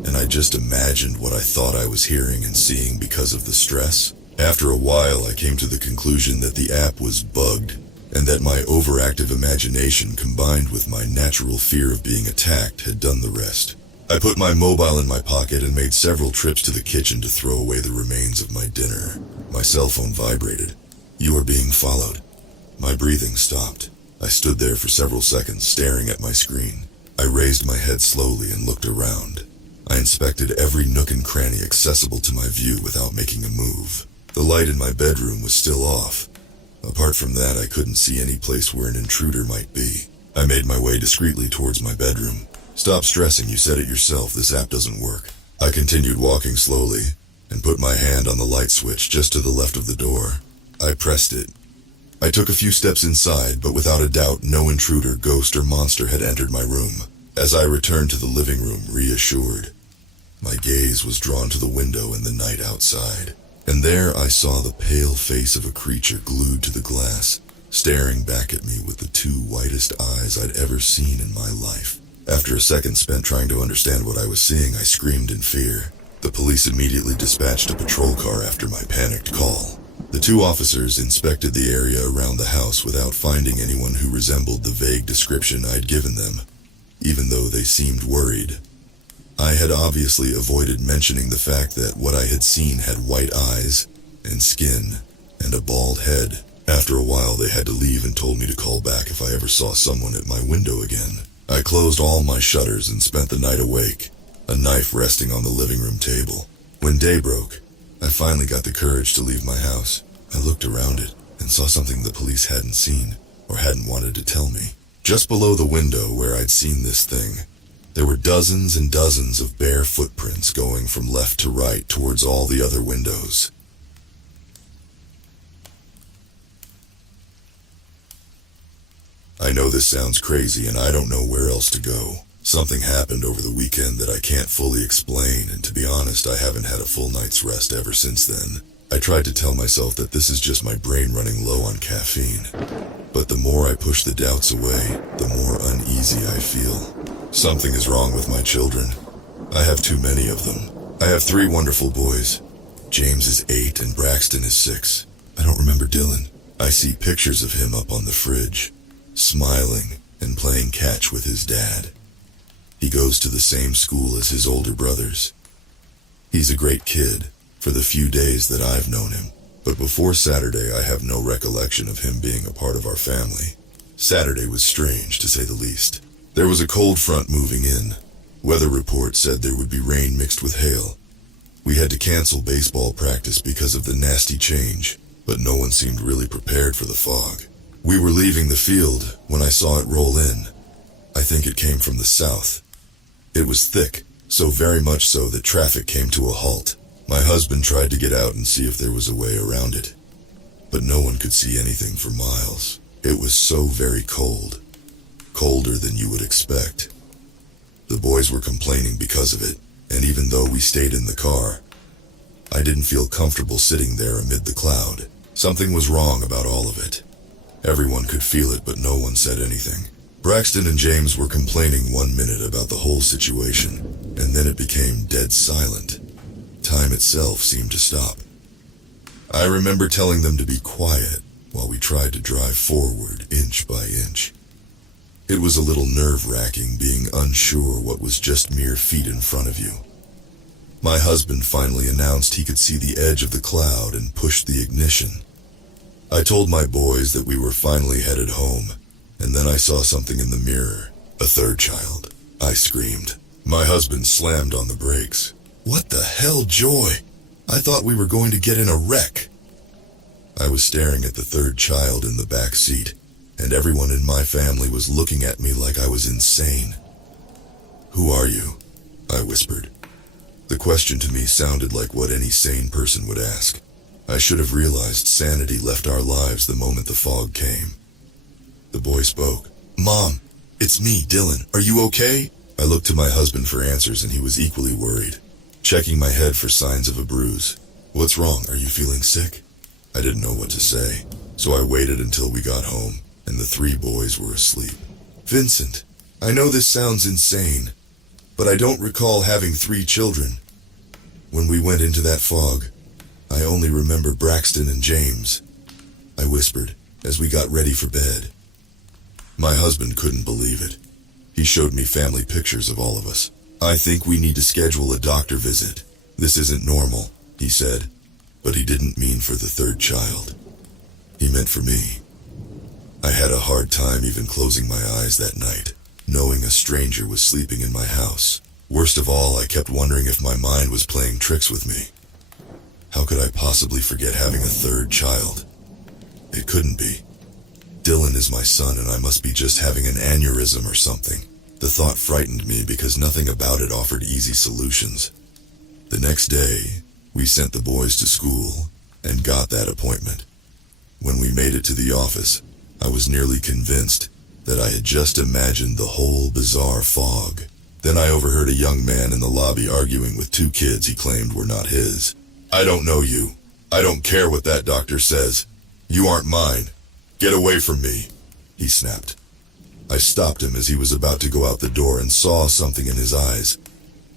and I just imagined what I thought I was hearing and seeing because of the stress? After a while, I came to the conclusion that the app was bugged, and that my overactive imagination combined with my natural fear of being attacked had done the rest. I put my mobile in my pocket and made several trips to the kitchen to throw away the remains of my dinner. My cell phone vibrated. You are being followed. My breathing stopped. I stood there for several seconds, staring at my screen. I raised my head slowly and looked around. I inspected every nook and cranny accessible to my view without making a move. The light in my bedroom was still off. Apart from that, I couldn't see any place where an intruder might be. I made my way discreetly towards my bedroom. Stop stressing, you said it yourself, this app doesn't work. I continued walking slowly and put my hand on the light switch just to the left of the door. I pressed it. I took a few steps inside, but without a doubt, no intruder, ghost, or monster had entered my room. As I returned to the living room, reassured, my gaze was drawn to the window and the night outside. And there I saw the pale face of a creature glued to the glass, staring back at me with the two whitest eyes I'd ever seen in my life. After a second spent trying to understand what I was seeing, I screamed in fear. The police immediately dispatched a patrol car after my panicked call. The two officers inspected the area around the house without finding anyone who resembled the vague description I'd given them, even though they seemed worried. I had obviously avoided mentioning the fact that what I had seen had white eyes and skin and a bald head. After a while, they had to leave and told me to call back if I ever saw someone at my window again. I closed all my shutters and spent the night awake, a knife resting on the living room table. When day broke, I finally got the courage to leave my house. I looked around it and saw something the police hadn't seen or hadn't wanted to tell me. Just below the window where I'd seen this thing, there were dozens and dozens of bare footprints going from left to right towards all the other windows. I know this sounds crazy and I don't know where else to go. Something happened over the weekend that I can't fully explain, and to be honest, I haven't had a full night's rest ever since then. I tried to tell myself that this is just my brain running low on caffeine. But the more I push the doubts away, the more uneasy I feel. Something is wrong with my children. I have too many of them. I have 3 wonderful boys. James is 8 and Braxton is 6. I don't remember Dylan. I see pictures of him up on the fridge, smiling and playing catch with his dad. He goes to the same school as his older brothers. He's a great kid, for the few days that I've known him. But before Saturday, I have no recollection of him being a part of our family. Saturday was strange, to say the least. There was a cold front moving in. Weather reports said there would be rain mixed with hail. We had to cancel baseball practice because of the nasty change, but no one seemed really prepared for the fog. We were leaving the field when I saw it roll in. I think it came from the south. It was thick, so very much so that traffic came to a halt. My husband tried to get out and see if there was a way around it, but no one could see anything for miles. It was so very cold, colder than you would expect. The boys were complaining because of it, and even though we stayed in the car, I didn't feel comfortable sitting there amid the cloud. Something was wrong about all of it. Everyone could feel it, but no one said anything. Braxton and James were complaining 1 minute about the whole situation, and then it became dead silent. Time itself seemed to stop. I remember telling them to be quiet while we tried to drive forward inch by inch. It was a little nerve-wracking being unsure what was just mere feet in front of you. My husband finally announced he could see the edge of the cloud and pushed the ignition. I told my boys that we were finally headed home, and then I saw something in the mirror. A third child. I screamed. My husband slammed on the brakes. What the hell, Joy? I thought we were going to get in a wreck. I was staring at the third child in the back seat, and everyone in my family was looking at me like I was insane. Who are you? I whispered. The question to me sounded like what any sane person would ask. I should have realized sanity left our lives the moment the fog came. The boy spoke. Mom, it's me, Dylan. Are you okay? I looked to my husband for answers and he was equally worried, checking my head for signs of a bruise. What's wrong? Are you feeling sick? I didn't know what to say, so I waited until we got home and the three boys were asleep. Vincent, I know this sounds insane, but I don't recall having 3 children. When we went into that fog, I only remember Braxton and James, I whispered as we got ready for bed. My husband couldn't believe it. He showed me family pictures of all of us. I think we need to schedule a doctor visit. This isn't normal, he said, but he didn't mean for the third child. He meant for me. I had a hard time even closing my eyes that night, knowing a stranger was sleeping in my house. Worst of all, I kept wondering if my mind was playing tricks with me. How could I possibly forget having a third child? It couldn't be. Dylan is my son and I must be just having an aneurysm or something. The thought frightened me because nothing about it offered easy solutions. The next day, we sent the boys to school and got that appointment. When we made it to the office, I was nearly convinced that I had just imagined the whole bizarre fog. Then I overheard a young man in the lobby arguing with 2 kids he claimed were not his. I don't know you. I don't care what that doctor says. You aren't mine. Get away from me, he snapped. I stopped him as he was about to go out the door and saw something in his eyes.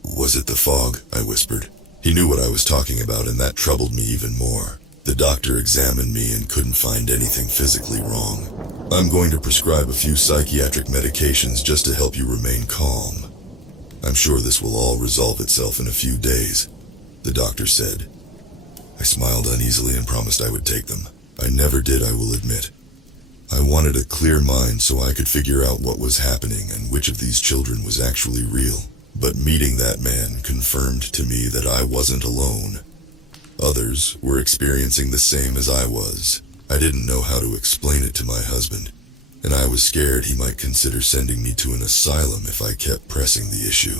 Was it the fog? I whispered. He knew what I was talking about and that troubled me even more. The doctor examined me and couldn't find anything physically wrong. I'm going to prescribe a few psychiatric medications just to help you remain calm. I'm sure this will all resolve itself in a few days, the doctor said. I smiled uneasily and promised I would take them. I never did, I will admit. I wanted a clear mind so I could figure out what was happening and which of these children was actually real. But meeting that man confirmed to me that I wasn't alone. Others were experiencing the same as I was. I didn't know how to explain it to my husband, and I was scared he might consider sending me to an asylum if I kept pressing the issue.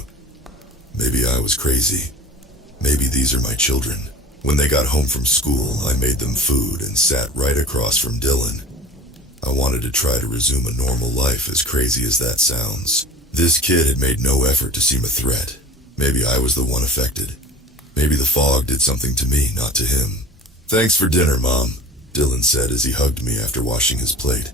Maybe I was crazy. Maybe these are my children. When they got home from school, I made them food and sat right across from Dylan. I wanted to try to resume a normal life, as crazy as that sounds. This kid had made no effort to seem a threat. Maybe I was the one affected. Maybe the fog did something to me, not to him. Thanks for dinner, Mom, Dylan said as he hugged me after washing his plate.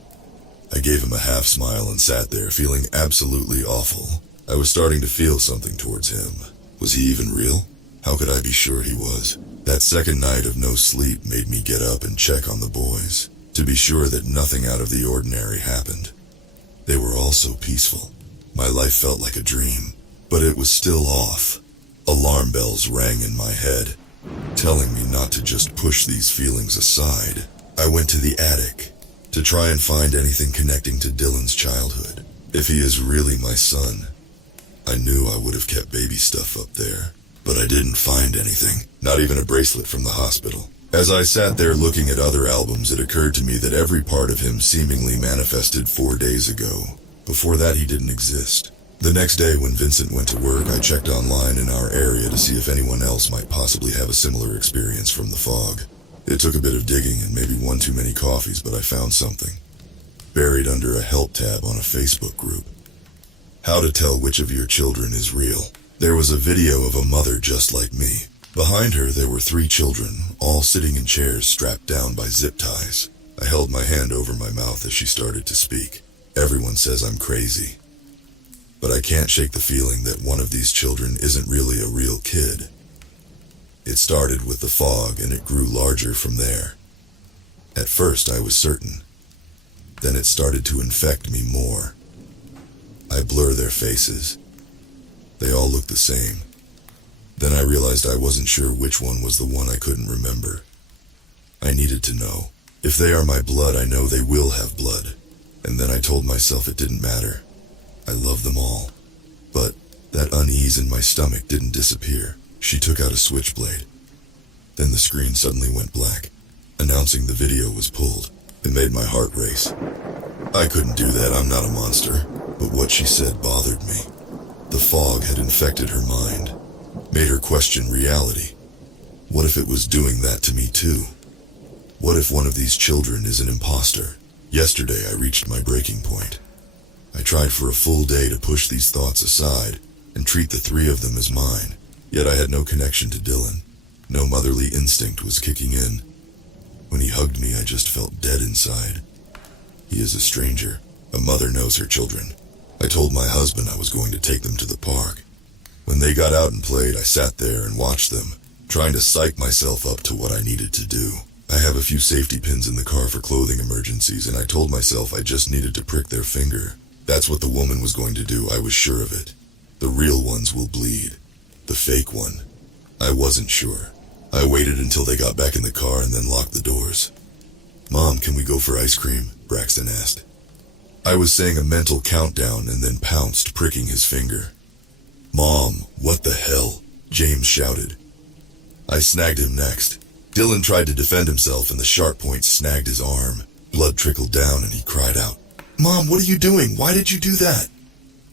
I gave him a half smile and sat there, feeling absolutely awful. I was starting to feel something towards him. Was he even real? How could I be sure he was? That second night of no sleep made me get up and check on the boys, to be sure that nothing out of the ordinary happened. They were all so peaceful. My life felt like a dream, but it was still off. Alarm bells rang in my head, telling me not to just push these feelings aside. I went to the attic to try and find anything connecting to Dylan's childhood. If he is really my son, I knew I would have kept baby stuff up there, but I didn't find anything, not even a bracelet from the hospital. As I sat there looking at other albums, it occurred to me that every part of him seemingly manifested 4 days ago. Before that, he didn't exist. The next day when Vincent went to work, I checked online in our area to see if anyone else might possibly have a similar experience from the fog. It took a bit of digging and maybe one too many coffees, but I found something. Buried under a help tab on a Facebook group. How to tell which of your children is real. There was a video of a mother just like me. Behind her there were 3 children, all sitting in chairs strapped down by zip ties. I held my hand over my mouth as she started to speak. Everyone says I'm crazy, but I can't shake the feeling that one of these children isn't really a real kid. It started with the fog and it grew larger from there. At first I was certain. Then it started to infect me more. I blur their faces. They all look the same. Then I realized I wasn't sure which one was the one I couldn't remember. I needed to know. If they are my blood, I know they will have blood. And then I told myself it didn't matter. I love them all. But that unease in my stomach didn't disappear. She took out a switchblade. Then the screen suddenly went black, announcing the video was pulled. It made my heart race. I couldn't do that, I'm not a monster. But what she said bothered me. The fog had infected her mind, made her question reality. What if it was doing that to me too? What if one of these children is an imposter? Yesterday I reached my breaking point. I tried for a full day to push these thoughts aside and treat the three of them as mine. Yet I had no connection to Dylan. No motherly instinct was kicking in. When he hugged me, I just felt dead inside. He is a stranger. A mother knows her children. I told my husband I was going to take them to the park. When they got out and played, I sat there and watched them, trying to psych myself up to what I needed to do. I have a few safety pins in the car for clothing emergencies, and I told myself I just needed to prick their finger. That's what the woman was going to do, I was sure of it. The real ones will bleed. The fake one. I wasn't sure. I waited until they got back in the car and then locked the doors. "Mom, can we go for ice cream?" Braxton asked. I was saying a mental countdown and then pounced, pricking his finger. "Mom, what the hell?" James shouted. I snagged him next. Dylan tried to defend himself and the sharp point snagged his arm. Blood trickled down and he cried out, "Mom, what are you doing? Why did you do that?"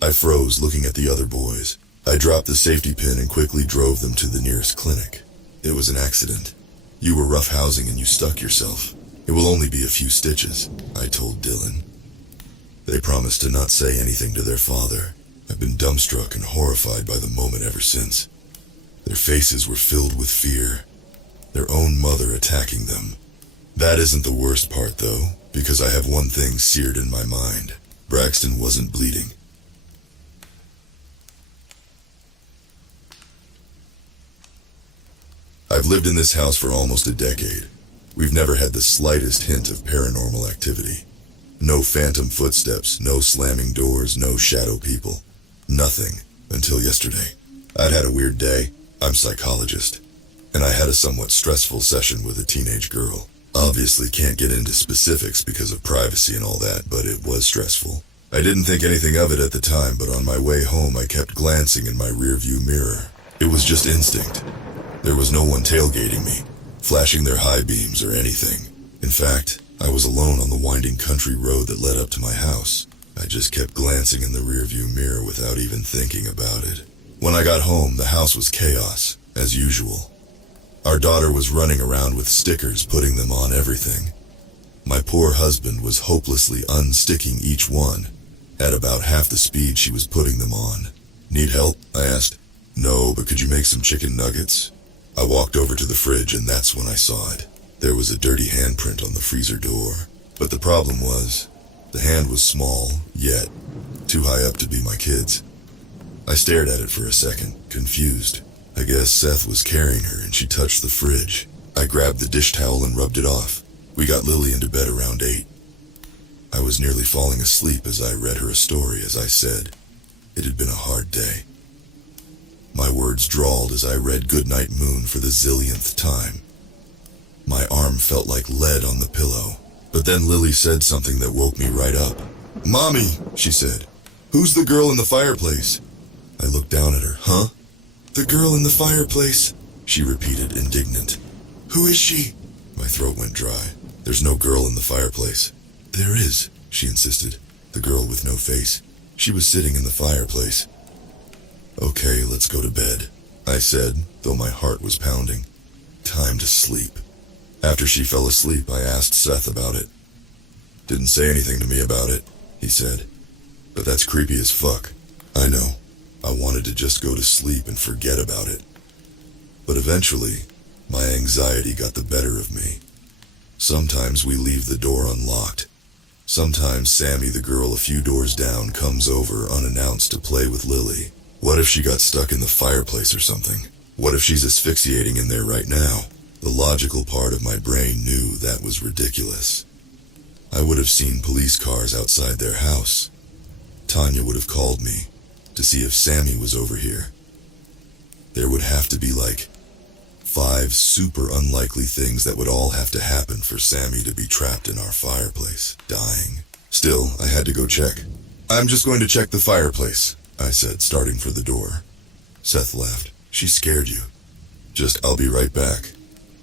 I froze, looking at the other boys. I dropped the safety pin and quickly drove them to the nearest clinic. "It was an accident. You were roughhousing and you stuck yourself. It will only be a few stitches," I told Dylan. They promised to not say anything to their father. I've been dumbstruck and horrified by the moment ever since. Their faces were filled with fear. Their own mother attacking them. That isn't the worst part though, because I have one thing seared in my mind. Braxton wasn't bleeding. I've lived in this house for almost a decade. We've never had the slightest hint of paranormal activity. No phantom footsteps, no slamming doors, no shadow people. Nothing, until yesterday. I'd had a weird day. I'm a psychologist. And I had a somewhat stressful session with a teenage girl. Obviously can't get into specifics because of privacy and all that, but it was stressful. I didn't think anything of it at the time, but on my way home I kept glancing in my rearview mirror. It was just instinct. There was no one tailgating me, flashing their high beams or anything. In fact, I was alone on the winding country road that led up to my house. I just kept glancing in the rearview mirror without even thinking about it. When I got home, the house was chaos, as usual. Our daughter was running around with stickers, putting them on everything. My poor husband was hopelessly unsticking each one, at about half the speed she was putting them on. "Need help?" I asked. "No, but could you make some chicken nuggets?" I walked over to the fridge and that's when I saw it. There was a dirty handprint on the freezer door. But the problem was, the hand was small, yet too high up to be my kid's. I stared at it for a second, confused. I guess Seth was carrying her and she touched the fridge. I grabbed the dish towel and rubbed it off. We got Lily into bed around 8. I was nearly falling asleep as I read her a story, as I said. It had been a hard day. My words drawled as I read Goodnight Moon for the zillionth time. My arm felt like lead on the pillow. But then Lily said something that woke me right up. "Mommy," she said. "Who's the girl in the fireplace?" I looked down at her. "Huh?" "The girl in the fireplace," she repeated, indignant. "Who is she?" My throat went dry. "There's no girl in the fireplace." "There is," she insisted. "The girl with no face. She was sitting in the fireplace." "Okay, let's go to bed," I said, though my heart was pounding. Time to sleep. After she fell asleep, I asked Seth about it. "Didn't say anything to me about it," he said. "But that's creepy as fuck." I know. I wanted to just go to sleep and forget about it. But eventually, my anxiety got the better of me. Sometimes we leave the door unlocked. Sometimes Sammy, the girl a few doors down, comes over unannounced to play with Lily. What if she got stuck in the fireplace or something? What if she's asphyxiating in there right now? The logical part of my brain knew that was ridiculous. I would have seen police cars outside their house. Tanya would have called me to see if Sammy was over here. There would have to be like 5 super unlikely things that would all have to happen for Sammy to be trapped in our fireplace, dying. Still, I had to go check. I'm just going to check the fireplace, I said, starting for the door. Seth laughed. She scared you. Just, I'll be right back.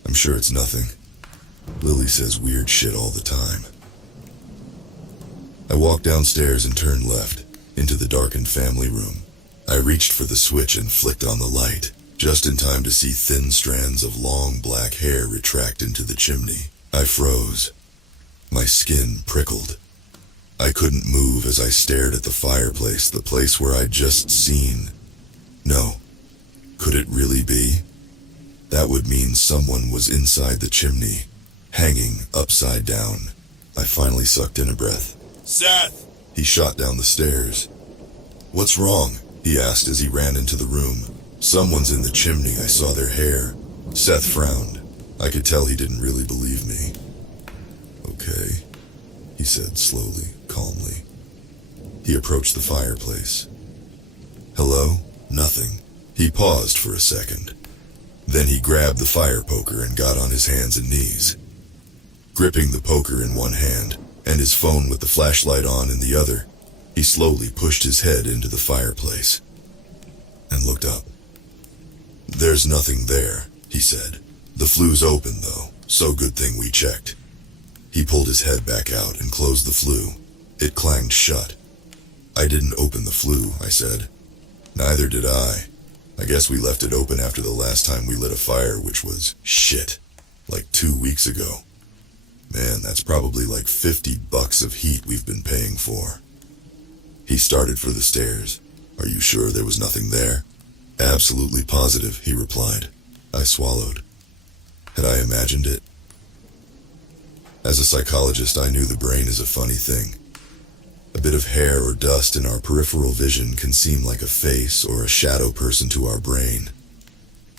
I'm sure it's nothing. Lily says weird shit all the time. I walked downstairs and turned left, into the darkened family room. I reached for the switch and flicked on the light, just in time to see thin strands of long black hair retract into the chimney. I froze. My skin prickled. I couldn't move as I stared at the fireplace, the place where I'd just seen. No. Could it really be? That would mean someone was inside the chimney, hanging upside down. I finally sucked in a breath. Seth! He shot down the stairs. What's wrong? He asked as he ran into the room. Someone's in the chimney, I saw their hair. Seth frowned. I could tell he didn't really believe me. Okay, he said slowly, calmly. He approached the fireplace. Hello? Nothing. He paused for a second. Then he grabbed the fire poker and got on his hands and knees. Gripping the poker in one hand, and his phone with the flashlight on in the other, he slowly pushed his head into the fireplace and looked up. There's nothing there, he said. The flue's open though, so good thing we checked. He pulled his head back out and closed the flue. It clanged shut. I didn't open the flue, I said. Neither did I. I guess we left it open after the last time we lit a fire, which was shit, like 2 weeks ago. Man, that's probably like $50 of heat we've been paying for. He started for the stairs. Are you sure there was nothing there? Absolutely positive, he replied. I swallowed. Had I imagined it? As a psychologist, I knew the brain is a funny thing. A bit of hair or dust in our peripheral vision can seem like a face or a shadow person to our brain.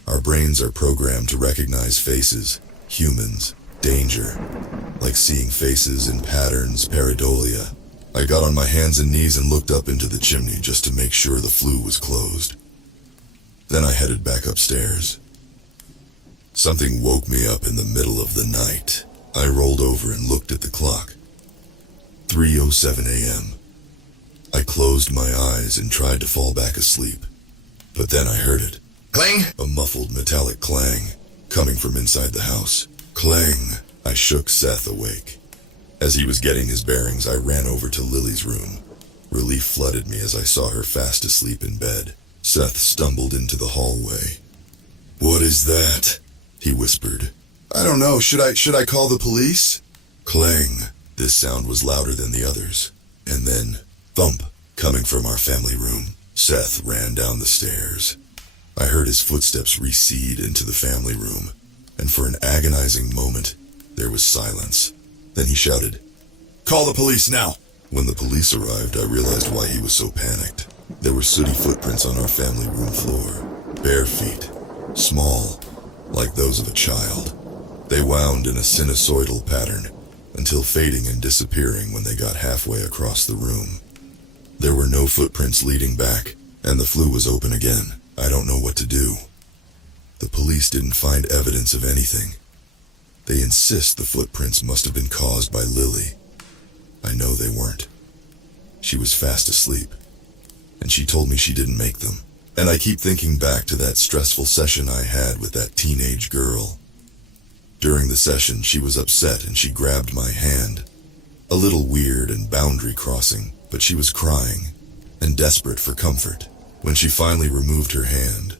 Our brains are programmed to recognize faces, humans, danger, like seeing faces in patterns, pareidolia. I got on my hands and knees and looked up into the chimney just to make sure the flue was closed. Then I headed back upstairs. Something woke me up in the middle of the night. I rolled over and looked at the clock. 3:07 a.m. I closed my eyes and tried to fall back asleep. But then I heard it. Clang! A muffled metallic clang, coming from inside the house. Clang! I shook Seth awake. As he was getting his bearings, I ran over to Lily's room. Relief flooded me as I saw her fast asleep in bed. Seth stumbled into the hallway. What is that? He whispered. I don't know. Should I call the police? Clang. This sound was louder than the others. And then, thump, coming from our family room. Seth ran down the stairs. I heard his footsteps recede into the family room, and for an agonizing moment, there was silence. Then he shouted, Call the police now! When the police arrived, I realized why he was so panicked. There were sooty footprints on our family room floor. Bare feet. Small, like those of a child. They wound in a sinusoidal pattern, until fading and disappearing when they got halfway across the room. There were no footprints leading back, and the flue was open again. I don't know what to do. The police didn't find evidence of anything. They insist the footprints must have been caused by Lily. I know they weren't. She was fast asleep, and she told me she didn't make them. And I keep thinking back to that stressful session I had with that teenage girl. During the session, she was upset and she grabbed my hand. A little weird and boundary crossing, but she was crying and desperate for comfort. When she finally removed her hand,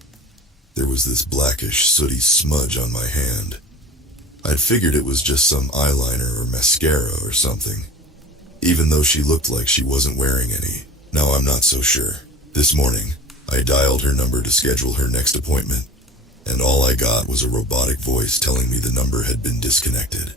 there was this blackish, sooty smudge on my hand. I'd figured it was just some eyeliner or mascara or something, even though she looked like she wasn't wearing any. Now I'm not so sure. This morning, I dialed her number to schedule her next appointment, and all I got was a robotic voice telling me the number had been disconnected.